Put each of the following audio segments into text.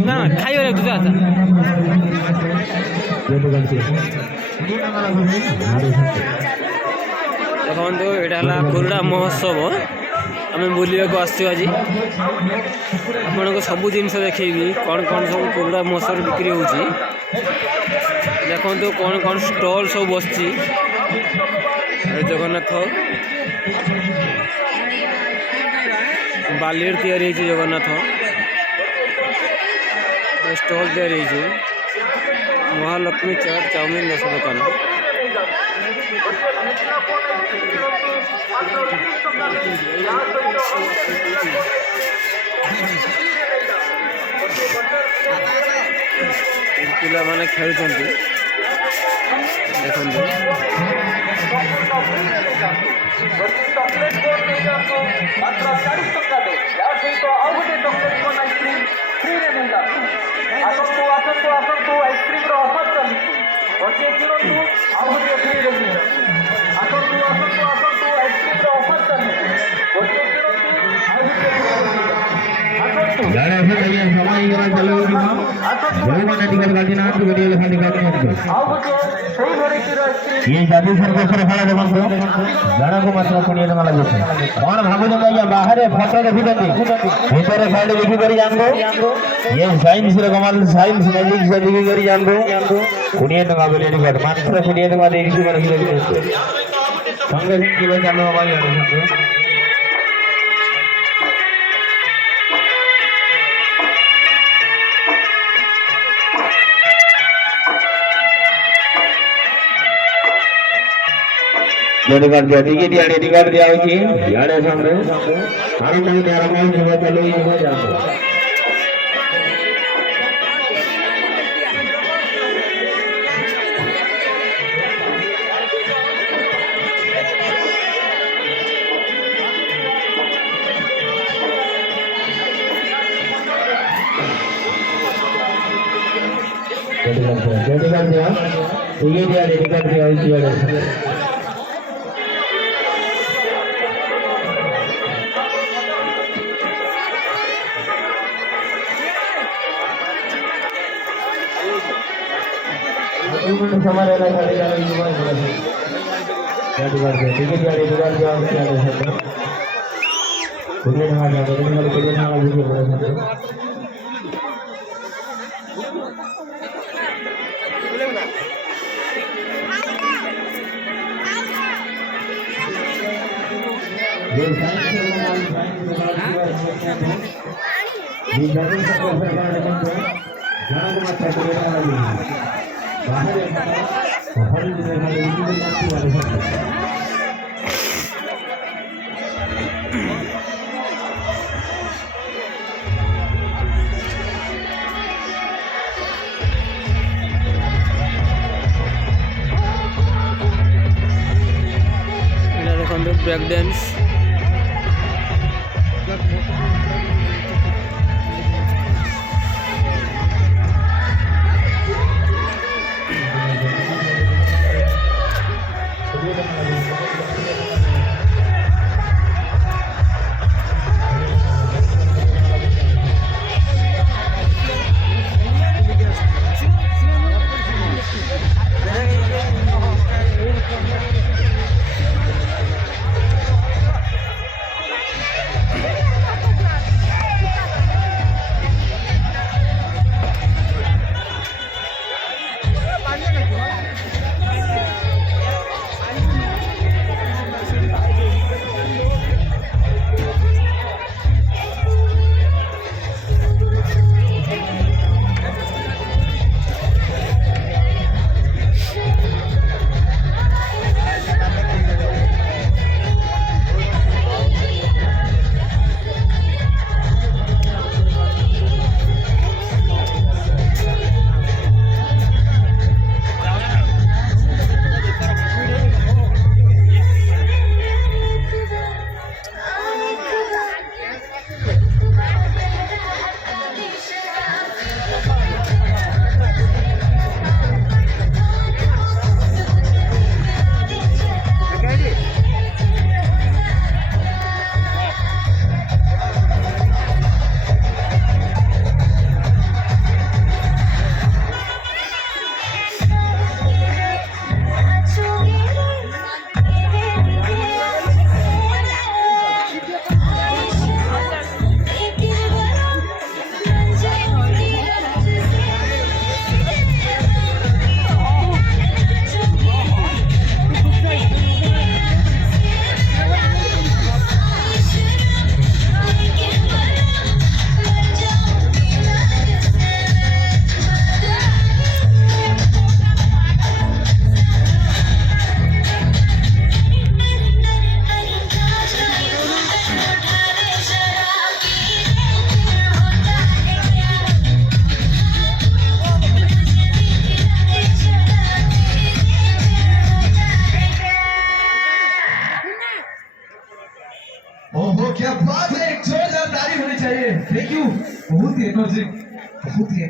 ना खाइबे तुझे आता देखो यहाँ कुरुड़ा महोत्सव आम बुलवाक आसचु आज आपण को सब जिनस देखेबी कौन कौन सब कुरुड़ा महोत्सव बिक्री होची देखो कौन कौन स्टॉल सब बस जगन्नाथ बाली तैयारी जगन्नाथ स्टॉल तैयारी महालक्ष्मी चाट चाउमिन रस दुकान पिला माने खेलुं देखो ये जादू सर्वेश्वर फल देखो जन को मात्र 20 टका लगे कौन भागुन भैया बाहर फोटो देखुଛନ୍ତି ଭିତରେ ଫାଇଲ ଦେଖି କରି जानबो ये साइंस रे कमाल साइंस मैजिक से देखि କରି जानबो 20 टका बोले रिकॉर्ड मात्र 20 टका देख कर रखी संगे संगे किलो चालो भाई रेडी कर दिया ठीक है रेडी कर दिया होची याडे सामने हारू नहीं तेरा माल जो चलो ही हो जाओ रेडी कर दिया ठीक है रेडी कर दिया होची याडे हमारे ना सारे जाने की बात है रेडी कर दे ठीक है रेडी कर दिया क्या दे सकते कुछ ना ना कुछ ना वीडियो बना सकते ये साइंस ये जादू से सरकार ने बंद जान को मत करना बाहर हर जगह में यूट्यूब पे वाले हैं इधर देखो ब्रेक डांस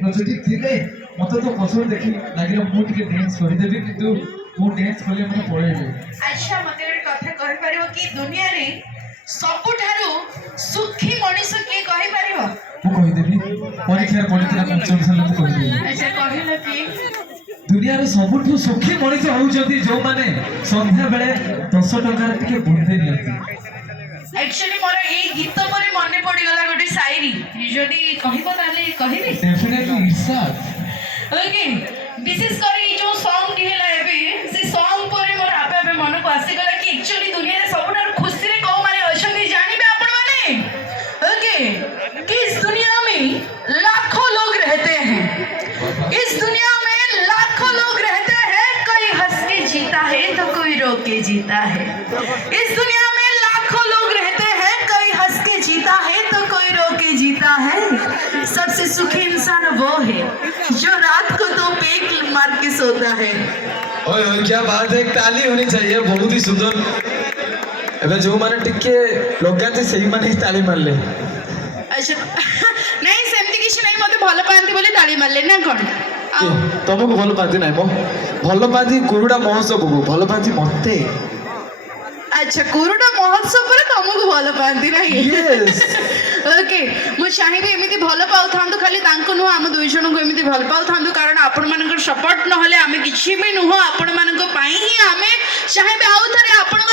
ଏନର୍ଜେଟିକ୍ ଥିଲେ ମତେ ତ ପଛରେ ଦେଖି ଲାଗିଲା ମୁଁ ଟିକେ ଡ୍ୟାନ୍ସ କରିଦେବି କିନ୍ତୁ ମୁଁ ଡ୍ୟାନ୍ସ କଲେ ମତେ ପଳେଇବି। ଆଚ୍ଛା ମତେ ଗୋଟେ କଥା କହିପାରିବ କି ଦୁନିଆରେ ସବୁଠାରୁ ସୁଖୀ ମଣିଷ କିଏ କହିପାରିବ? ମୁଁ କହିଦେବି ପରୀକ୍ଷାରେ ପଡ଼ିଥିଲା ପଞ୍ଚମ ଶ୍ରେଣୀ ମୁଁ କହିଦେବି। ଆଚ୍ଛା କହିଲ କିଏ? ଦୁନିଆର ସବୁଠୁ ସୁଖୀ ମଣିଷ ହଉଛନ୍ତି ଯୋଉମାନେ ସନ୍ଧ୍ୟାବେଳେ 10 ଟଙ୍କାରେ ଟିକେ ବୁନ୍ଦେଇ ନିଅନ୍ତି। ଆକ୍ଚୁଆଲି ମୋର ଏଇ ଗୀତ ପରେ ମନେ ପଡ଼ିଗଲା ଗୋଟେ ସାଇରୀ, ଯଦି କହିବ ତାହେଲେ କହିବି। ଡେଫିନେଟଲି ଇର୍ଷାଦ। ଓକେ, ବିଶେଷ କରି ଏଇ ଯୋଉ ସଙ୍ଗଟି ହେଲା ଏବେ ସେ ସଙ୍ଗ ପରେ ମୋର ଆପେ ଆପେ ମନକୁ ଆସିଗଲା କି ଆକ୍ଚୁଆଲି ଦୁନିଆରେ ସବୁଠାରୁ ଖୁସିରେ କୋଉମାନେ ଅଛନ୍ତି ଜାଣିବେ ଆପଣମାନେ? ओके, कि इस दुनिया में लाखों लोग रहते हैं, इस दुनिया में लाखों लोग रहते हैं, कोई हंस के जीता है तो कोई रो के जीता है। इस दुनिया में लाखों लोग रहते हैं, कोई हंस के जीता है तो कोई रो के जीता है। सबसे सुखी इंसान वो है जो रात को तो पेक मार के सोता है। ओए ओए क्या बात है, एक ताली होनी चाहिए, बहुत ही सुंदर। ଏବେ ଯୋଉମାନେ ଟିକେ ଲଗାନ୍ତି ସେଇମାନେ ହିଁ ତାଳି ମାରିଲେ। अच्छा नहीं सेमती किसी नहीं मते भल पाती बोले ताली मारले ना कौन? ତମକୁ ଭଲ ପାଆନ୍ତି ନାହିଁ ମ, ଭଲ ପାଆନ୍ତି କୁରୁଡା ମହୋତ୍ସବକୁ, ଭଲ ପାଆନ୍ତି ମତେ। अच्छा कुरुडा महोत्सव पर तुमको भल पाती नहीं? Yes. ओके, मु चाहिए एमती भल पाउथांतु खाली तांको नुह आम दुई जन को एमती भल पाउथांतु कारण आपण मानकर सपोर्ट नहले आमे किछि भी नुह आपण मानक पई ही आमे चाहिए आउ थरे आपण